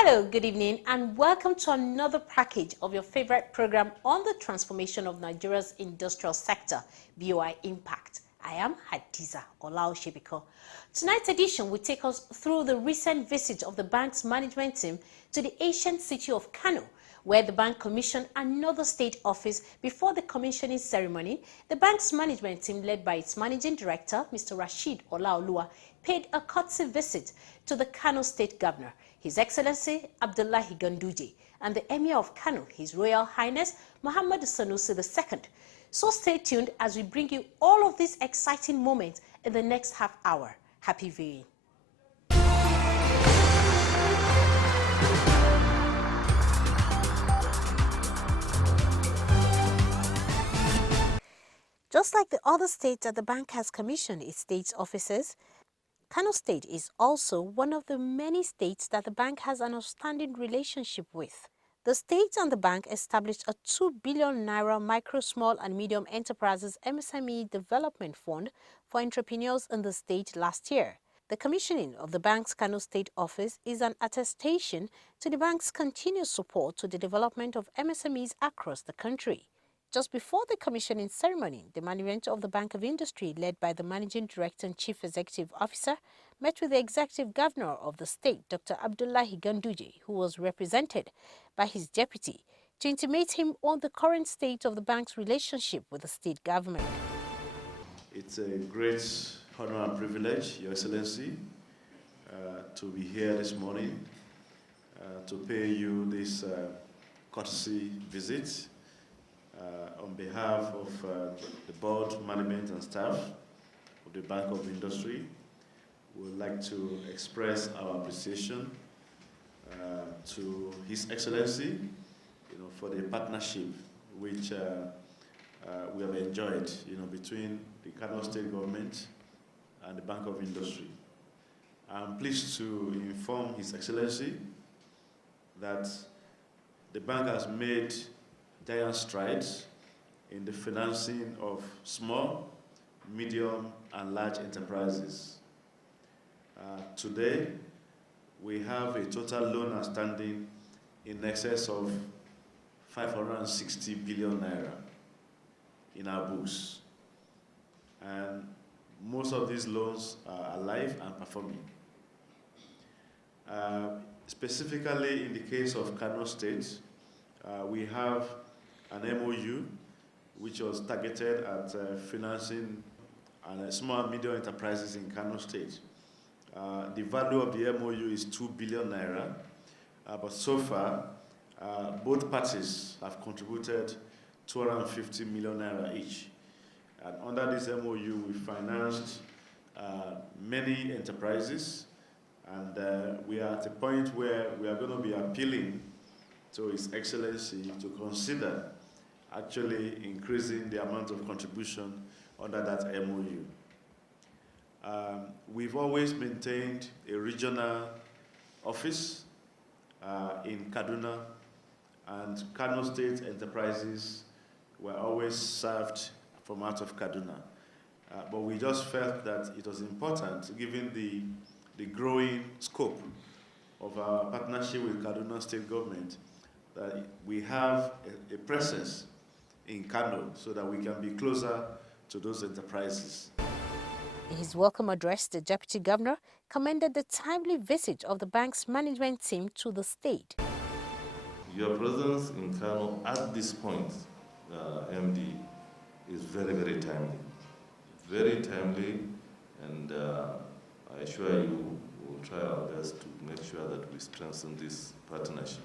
Hello, good evening, and welcome to another package of your favorite program on the transformation of Nigeria's industrial sector, BOI Impact. I am Hadiza, Olaosebikan. Tonight's edition will take us through the recent visit of the bank's management team to the ancient city of Kano, where the bank commissioned another state office. Before the commissioning ceremony, the bank's management team, led by its managing director, Mr. Rashid Olaoluwa, paid a courtesy visit to the Kano State Governor, His Excellency Abdullahi Ganduje, and the Emir of Kano, His Royal Highness Muhammad Sanusi II. So stay tuned as we bring you all of these exciting moments in the next half hour. Happy viewing. Just like the other states that the bank has commissioned its state offices, Kano State is also one of the many states that the bank has an outstanding relationship with. The state and the bank established a 2 billion naira micro, small and medium enterprises MSME development fund for entrepreneurs in the state last year. The commissioning of the bank's Kano State office is an attestation to the bank's continuous support to the development of MSMEs across the country. Just before the commissioning ceremony, the management of the Bank of Industry, led by the Managing Director and Chief Executive Officer, met with the Executive Governor of the state, Dr. Abdullahi Ganduje, who was represented by his deputy, to intimate him on the current state of the bank's relationship with the state government. It's a great honor and privilege, Your Excellency, to be here this morning to pay you this courtesy visit. On behalf of the board, management and staff of the Bank of Industry, we would like to express our appreciation to His Excellency, for the partnership which we have enjoyed, between the Kano State Government and the Bank of Industry. I'm pleased to inform His Excellency that the bank has made giant strides in the financing of small, medium, and large enterprises. Today, we have a total loan outstanding in excess of 560 billion naira in our books. And most of these loans are alive and performing. Specifically, in the case of Kano State, we have an MOU which was targeted at financing small and medium enterprises in Kano State. The value of the MOU is 2 billion naira, but so far, both parties have contributed 250 million naira each. And under this MOU, we financed many enterprises, and we are at a point where we are going to be appealing to His Excellency to consider actually increasing the amount of contribution under that MOU. We've always maintained a regional office in Kaduna, and Kano State enterprises were always served from out of Kaduna. But we just felt that it was important, given the growing scope of our partnership with Kaduna State Government, that we have a presence in Kano so that we can be closer to those enterprises. In his welcome address, the Deputy Governor commended the timely visit of the bank's management team to the state. Your presence in Kano at this point, MD, is very, very timely. Very timely, and I assure you we'll try our best to make sure that we strengthen this partnership.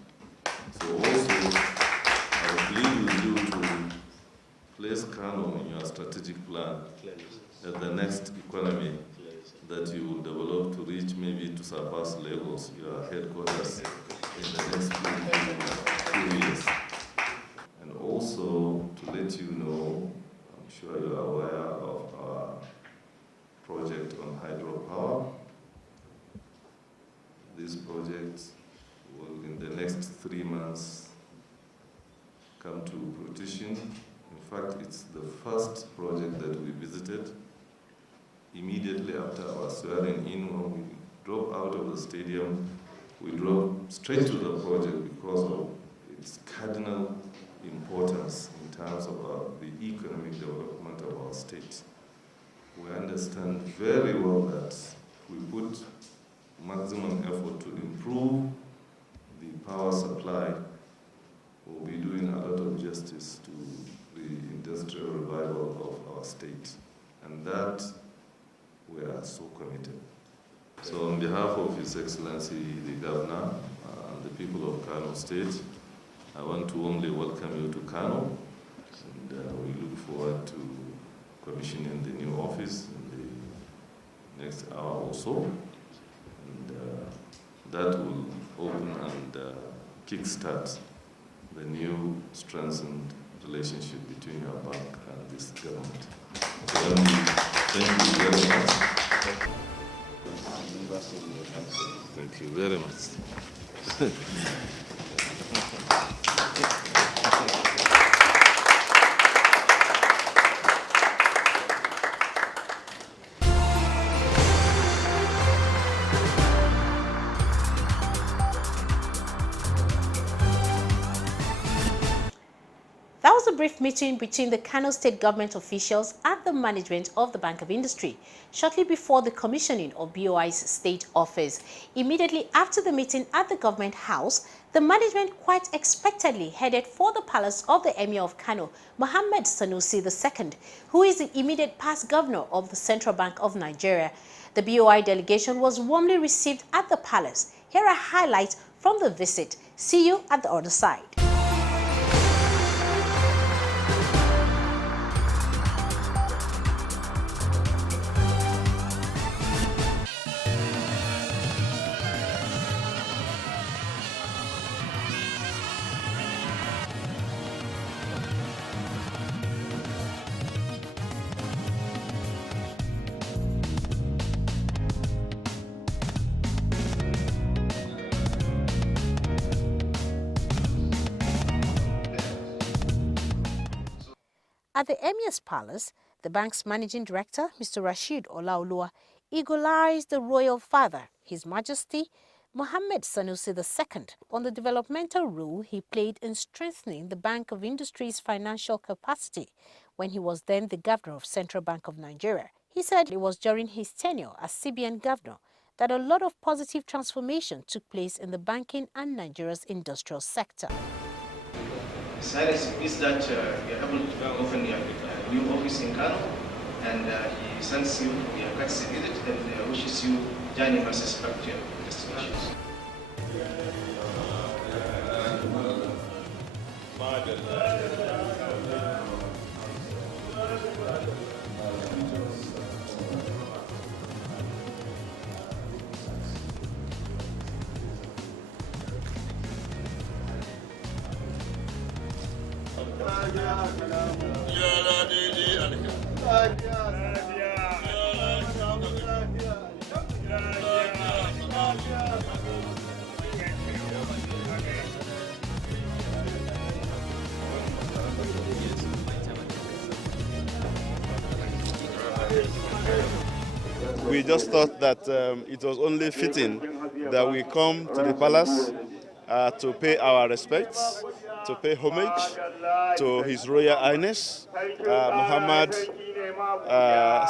So also, I plead with you to place Kano in your strategic plan as the next economy that you will develop to reach, maybe to surpass Lagos, your headquarters, in the next few years. And also to let you know, I'm sure you are aware of our project on hydropower. This project will, in the next 3 months, come to fruition. In fact, it's the first project that we visited immediately after our swearing in. When we drove out of the stadium, We drove straight to the project because of its cardinal importance in terms of the economic development of our state. We understand very well that we put maximum effort to improve the power supply. We'll be doing a lot of justice to the industrial revival of our state, and that we are so committed. So on behalf of His Excellency the Governor and the people of Kano State, I want to warmly welcome you to Kano, and we look forward to commissioning the new office in the next hour or so, and that will open and kickstart the new strengthened relationship between your bank and this government. So thank you very much. Thank you very much. That was a brief meeting between the Kano State government officials and the management of the Bank of Industry shortly before the commissioning of BOI's state office. Immediately after the meeting at the government house, the management quite expectedly headed for the palace of the Emir of Kano, Mohammed Sanusi II, who is the immediate past governor of the Central Bank of Nigeria. The BOI delegation was warmly received at the palace. Here are highlights from the visit. See you at the other side. At the Emir's Palace, the bank's managing director, Mr. Rashid Olaoluwa, eagle-eyed the royal father, His Majesty Mohammed Sanusi II, on the developmental role he played in strengthening the Bank of Industry's financial capacity when he was then the governor of Central Bank of Nigeria. He said it was during his tenure as CBN governor that a lot of positive transformation took place in the banking and Nigeria's industrial sector. Besides is that we are able to open a new office in Kano, and he sends you a courtesy visit and wishes you journey masses back to your destinations. We just thought that it was only fitting that we come to the palace to pay our respects, to pay homage to His Royal Highness Muhammad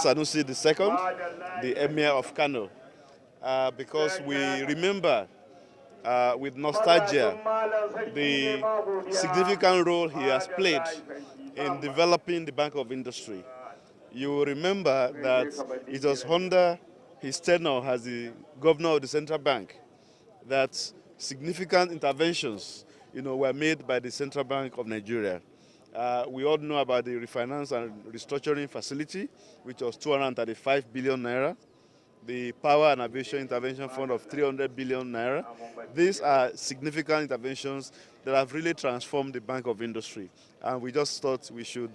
Sanusi II, the Emir of Kano, because we remember with nostalgia the significant role he has played in developing the Bank of Industry. You will remember that it was under his tenure as the governor of the Central Bank that significant interventions, were made by the Central Bank of Nigeria. We all know about the refinance and restructuring facility, which was 235 billion naira. The Power and Aviation Intervention Fund of 300 billion naira. These are significant interventions that have really transformed the Bank of Industry. And we just thought we should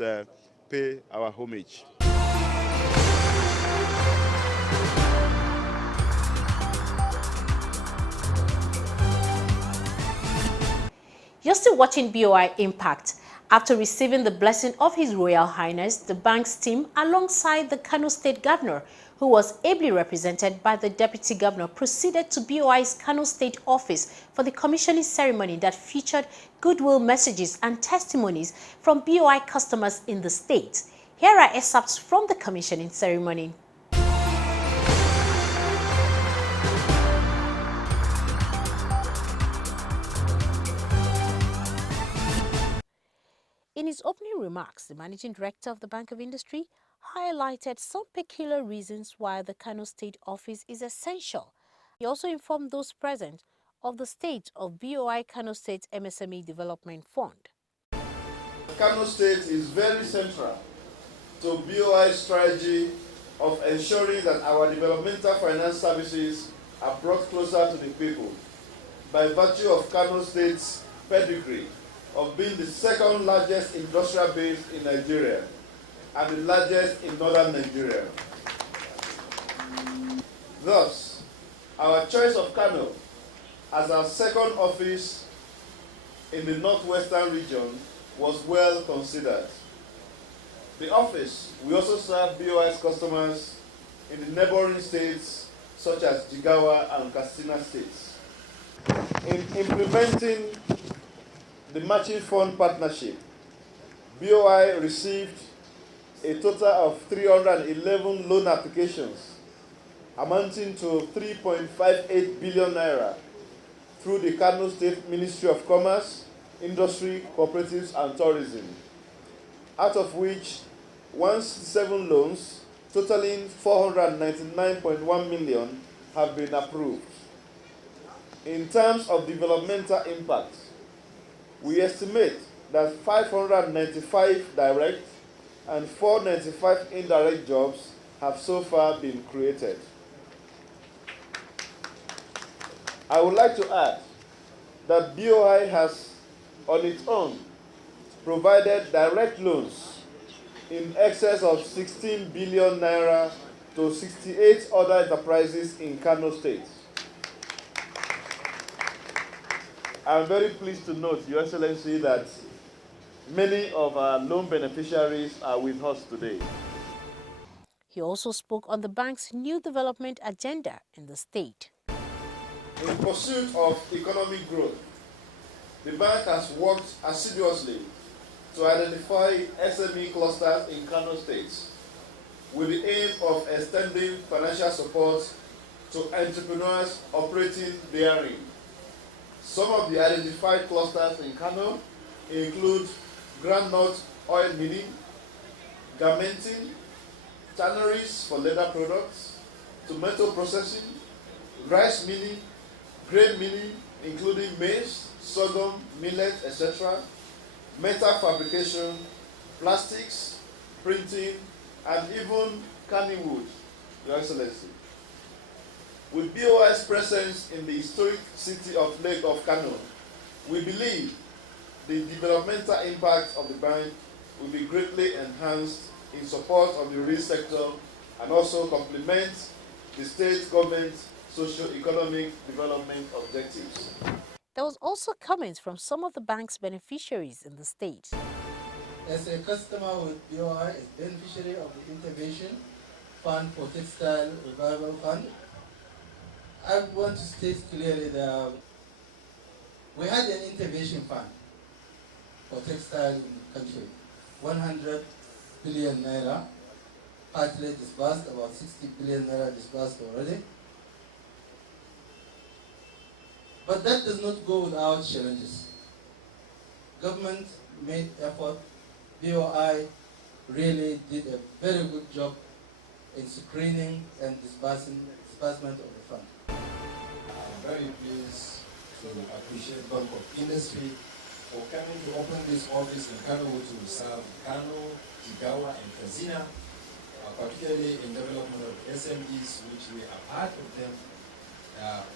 pay our homage. You're still watching BOI Impact. After receiving the blessing of His Royal Highness, the bank's team, alongside the Kano State Governor, who was ably represented by the Deputy Governor, proceeded to BOI's Kano State Office for the commissioning ceremony that featured goodwill messages and testimonies from BOI customers in the state. Here are excerpts from the commissioning ceremony. In his opening remarks, the Managing Director of the Bank of Industry highlighted some peculiar reasons why the Kano State Office is essential. He also informed those present of the state of BOI Kano State MSME Development Fund. Kano State is very central to BOI's strategy of ensuring that our developmental finance services are brought closer to the people by virtue of Kano State's pedigree of being the second largest industrial base in Nigeria and the largest in northern Nigeria. Thus, our choice of Kano as our second office in the northwestern region was well considered. The office will also serve BOI's customers in the neighboring states such as Jigawa and Katsina states. In implementing the matching fund partnership, BOI received a total of 311 loan applications amounting to 3.58 billion naira through the Kano State Ministry of Commerce, Industry, Cooperatives and Tourism, out of which 167 loans totaling 499.1 million have been approved. In terms of developmental impact, we estimate that 595 direct and 495 indirect jobs have so far been created. I would like to add that BOI has, on its own, provided direct loans in excess of 16 billion naira to 68 other enterprises in Kano State. I'm very pleased to note, Your Excellency, that many of our loan beneficiaries are with us today. He also spoke on the bank's new development agenda in the state. In pursuit of economic growth, the bank has worked assiduously to identify SME clusters in Kano State with the aim of extending financial support to entrepreneurs operating therein. Some of the identified clusters in Kano include groundnut oil milling, garmenting, tanneries for leather products, tomato processing, rice milling, grain milling, including maize, sorghum, millet, etc., metal fabrication, plastics, printing, and even canning wood, Your Excellency. With BOI's presence in the historic city of Lake of Kano, we believe the developmental impact of the bank will be greatly enhanced in support of the real sector and also complement the state government's socio-economic development objectives. There was also comments from some of the bank's beneficiaries in the state. As a customer with BOI, as beneficiary of the Intervention Fund for Textile Revival Fund, I want to state clearly that we had an intervention fund for textile in the country, 100 billion naira, partly disbursed, about 60 billion naira disbursed already. But that does not go without challenges. Government made effort. BOI really did a very good job in screening and disbursement of the fund. I'm very pleased to appreciate Bank of Industry for coming to open this office in Kano, which will serve Kano, Jigawa, and Katsina, particularly in development of SMEs, which we are part of them.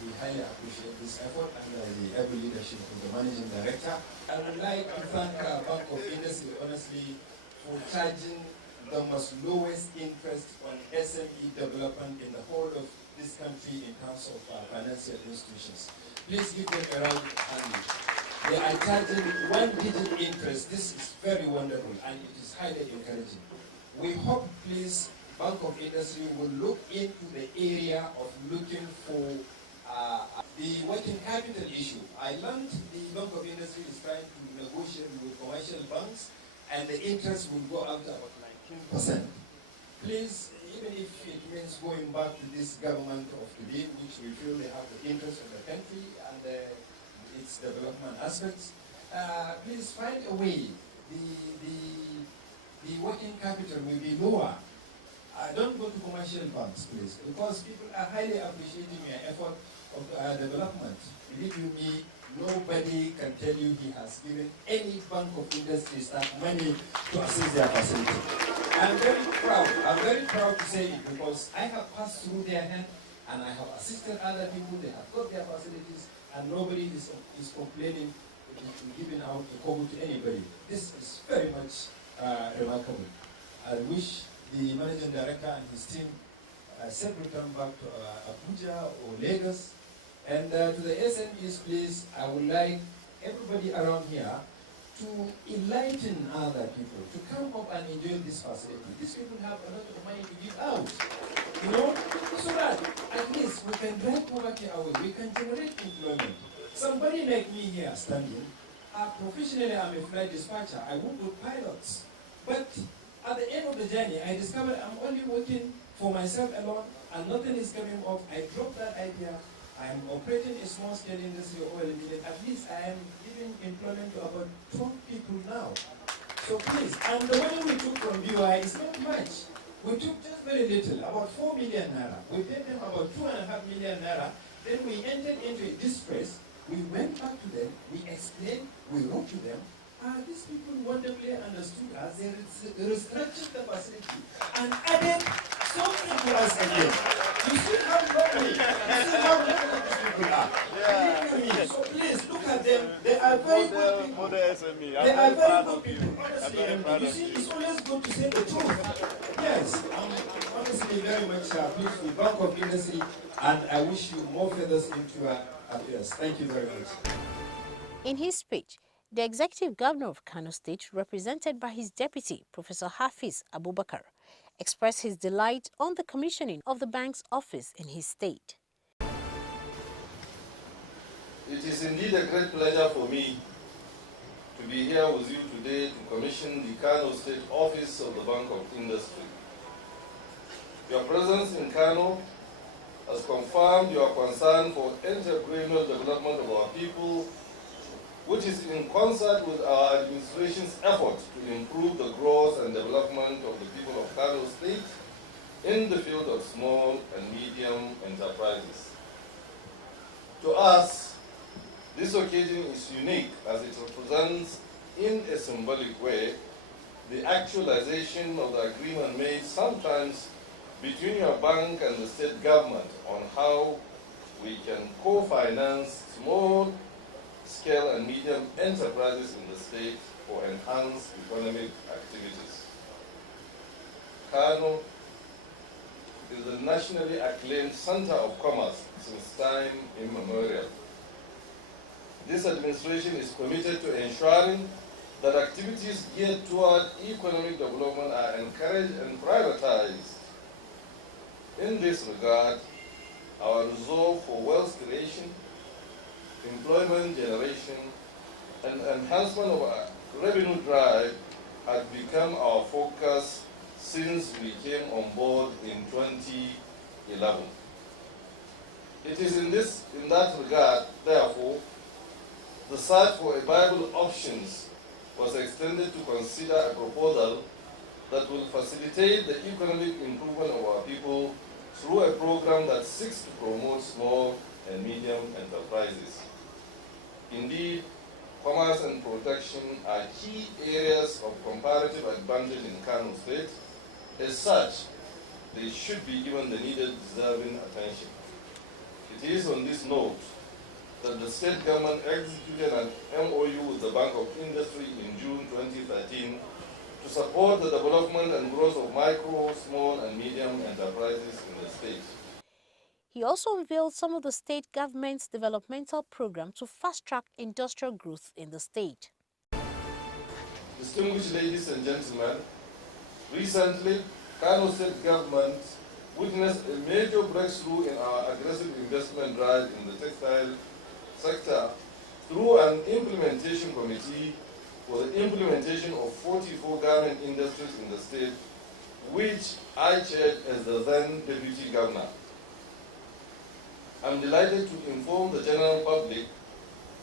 We highly appreciate this effort under the able leadership of the Managing Director. I would like to thank Bank of Industry, honestly, for charging the most lowest interest on SME development in the whole of this country in terms of financial institutions. Please give them a round of applause. They are charging 1-digit interest. This is very wonderful and it is highly encouraging. We hope, please, Bank of Industry will look into the area of looking for the working capital issue. I learned the Bank of Industry is trying to negotiate with commercial banks, and the interest will go up to about 19%. Please, even if it means going back to this government of today, which we feel they have the interest of the country and its development aspects, please find a way. The working capital will be lower. Don't go to commercial banks, please, because people are highly appreciating your effort of development. Believe you me, nobody can tell you he has given any Bank of Industry staff money to assist their facility. I'm very proud to say it, because I have passed through their hand and I have assisted other people. They have got their facilities and nobody is complaining giving out the kobo to anybody. This is very much remarkable. I wish the managing director and his team safe return back to Abuja or Lagos. And to the SMEs, please, I would like everybody around here to enlighten other people, to come up and enjoy this facility. These people have a lot of money to give out, you know, so that at least we can drive poverty away, we can generate employment. Somebody like me here standing, professionally I'm a flight dispatcher, I work with pilots, but at the end of the journey, I discovered I'm only working for myself alone and nothing is coming up. I dropped that idea. I am operating a small-scale industry oil unit. At least I am giving employment to about 12 people now. So please, and the money we took from BOI is not much. We took just very little, about 4 million naira. We paid them about 2.5 million naira. Then we entered into a distress. We went back to them, we explained, we wrote to them. These people wonderfully understood us. They restructured the facility and added something to us again. You see how lovely, these people are. Yeah. So please look at them. They are very good people. They are very good people. Honestly, you see, it's always good to say the truth. Yes, I'm honestly very much pleased with Bank of Industry, and I wish you more feathers into your affairs. Thank you very much. In his speech, the Executive Governor of Kano State, represented by his deputy, Professor Hafiz Abubakar, expressed his delight on the commissioning of the bank's office in his state. It is indeed a great pleasure for me to be here with you today to commission the Kano State Office of the Bank of Industry. Your presence in Kano has confirmed your concern for entrepreneurial development of our people, which is in concert with our administration's effort to improve the growth and development of the people of Kano State in the field of small and medium enterprises. To us, this occasion is unique as it represents, in a symbolic way, the actualization of the agreement made sometimes between your bank and the state government on how we can co-finance small scale and medium enterprises in the state for enhanced economic activities. Kano is the nationally acclaimed center of commerce since time immemorial. This administration is committed to ensuring that activities geared toward economic development are encouraged and prioritized. In this regard, our resolve for wealth creation, employment generation, and enhancement of our revenue drive had become our focus since we came on board in 2011. It is in that regard, therefore, the search for viable options was extended to consider a proposal that will facilitate the economic improvement of our people through a program that seeks to promote small and medium enterprises. Indeed, commerce and protection are key areas of comparative advantage in Kano State. As such, they should be given the needed deserving attention. It is on this note that the state government executed an MOU with the Bank of Industry in June 2013 to support the development and growth of micro, small, and medium enterprises in the state. He also unveiled some of the state government's developmental programs to fast-track industrial growth in the state. Distinguished ladies and gentlemen, recently Kano State government witnessed a major breakthrough in our aggressive investment drive in the textile sector through an implementation committee for the implementation of 44 garment industries in the state, which I chaired as the then Deputy Governor. I'm delighted to inform the general public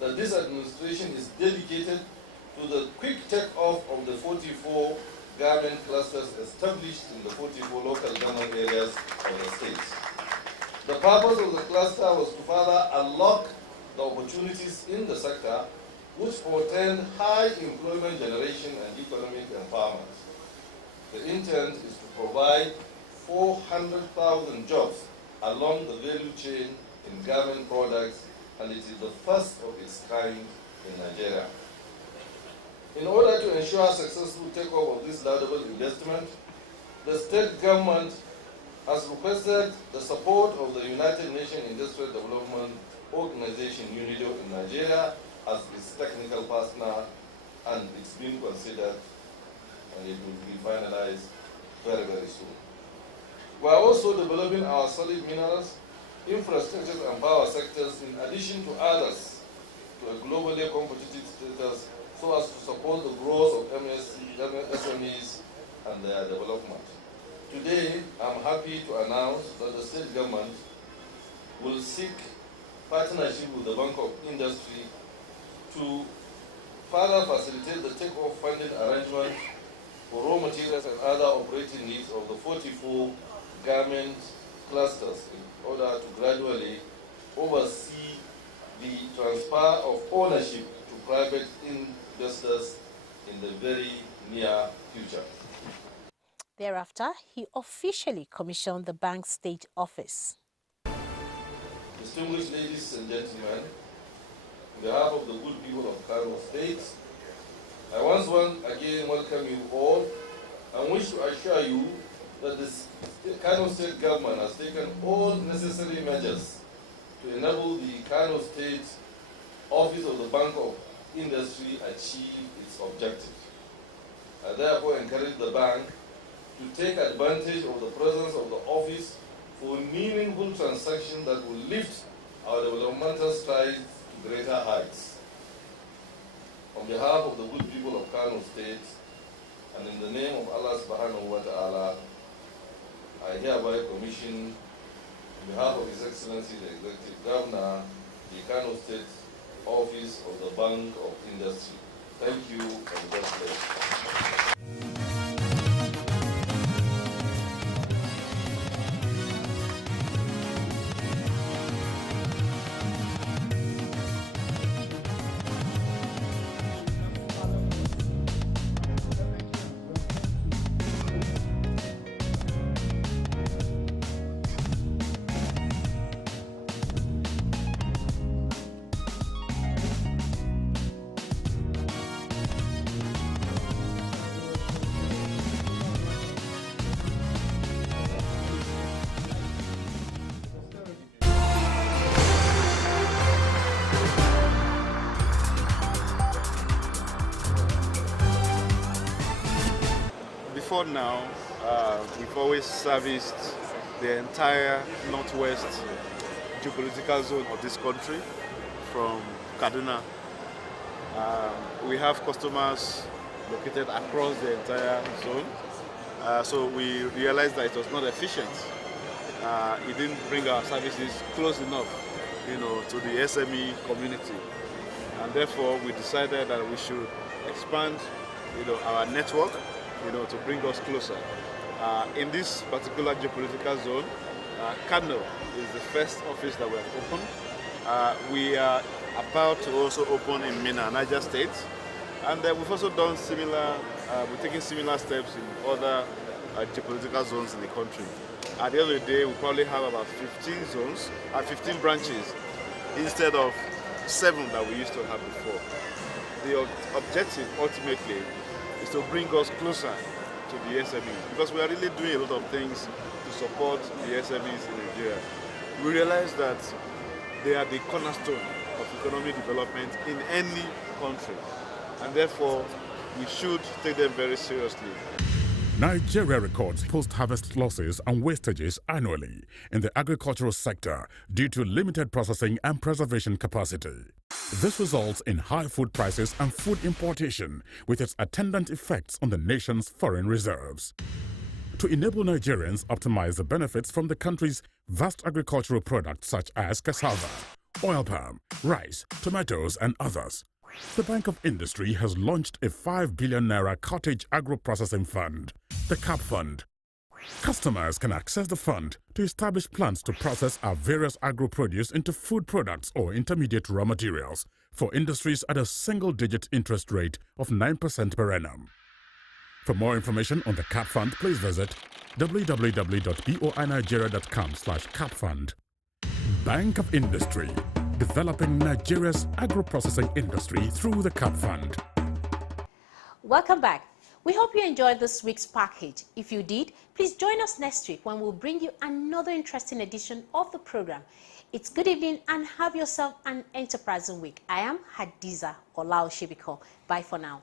that this administration is dedicated to the quick take-off of the 44 garment clusters established in the 44 local government areas of the state. The purpose of the cluster was to further unlock the opportunities in the sector, which portend high employment generation and economic empowerment. The intent is to provide 400,000 jobs along the value chain in garment products, and it is the first of its kind in Nigeria. In order to ensure successful takeoff of this laudable investment, the state government has requested the support of the United Nations Industrial Development Organization, UNIDO, in Nigeria as its technical partner, and it's being considered and it will be finalized very, very soon. We are also developing our solid minerals, infrastructure and power sectors in addition to others to a globally competitive status so as to support the growth of SMEs and their development. Today, I'm happy to announce that the state government will seek partnership with the Bank of Industry to further facilitate the take-off funding arrangement for raw materials and other operating needs of the 44 garment clusters in order to gradually oversee the transfer of ownership to private investors in the very near future. Thereafter, he officially commissioned the bank's state office. Distinguished ladies and gentlemen, on behalf of the good people of Kano State, I once again welcome you all and wish to assure you that the Kano State government has taken all necessary measures to enable the Kano State Office of the Bank of Industry achieve its objective. I therefore encourage the bank to take advantage of the presence of the office for meaningful transactions that will lift our developmental strides to greater heights. On behalf of the good people of Kano State, and in the name of Allah subhanahu wa ta'ala, I hereby commission, on behalf of His Excellency the Executive Governor, the Kano State Office of the Bank of Industry. Thank you and God bless. Before now, we've always serviced the entire northwest geopolitical zone of this country from Kaduna. We have customers located across the entire zone, so we realized that it was not efficient. It didn't bring our services close enough, to the SME community, and therefore we decided that we should expand, our network, to bring us closer. In this particular geopolitical zone, Kano is the first office that we have opened. We are about to also open in Mina, Niger State, and we've also done similar, we're taking similar steps in other geopolitical zones in the country. At the end of the day, we probably have about 15 zones, 15 branches, instead of 7 that we used to have before. The objective, ultimately, is to bring us closer to the SMEs, because we are really doing a lot of things to support the SMEs in Nigeria. We realize that they are the cornerstone of economic development in any country, and therefore we should take them very seriously. Nigeria records post-harvest losses and wastages annually in the agricultural sector due to limited processing and preservation capacity. This results in high food prices and food importation, with its attendant effects on the nation's foreign reserves. To enable Nigerians optimize the benefits from the country's vast agricultural products such as cassava, oil palm, rice, tomatoes, and others, the Bank of Industry has launched a 5 billion naira cottage agro-processing fund, the CAP Fund. Customers can access the fund to establish plans to process our various agro-produce into food products or intermediate raw materials for industries at a single-digit interest rate of 9% per annum. For more information on the CAP Fund, please visit www.boinigeria.com/capfund. Bank of Industry, developing Nigeria's agro-processing industry through the CAP Fund. Welcome back. We hope you enjoyed this week's package. If you did, please join us next week when we'll bring you another interesting edition of the program. It's good evening and have yourself an enterprising week. I am Hadiza Olaosebikan. Bye for now.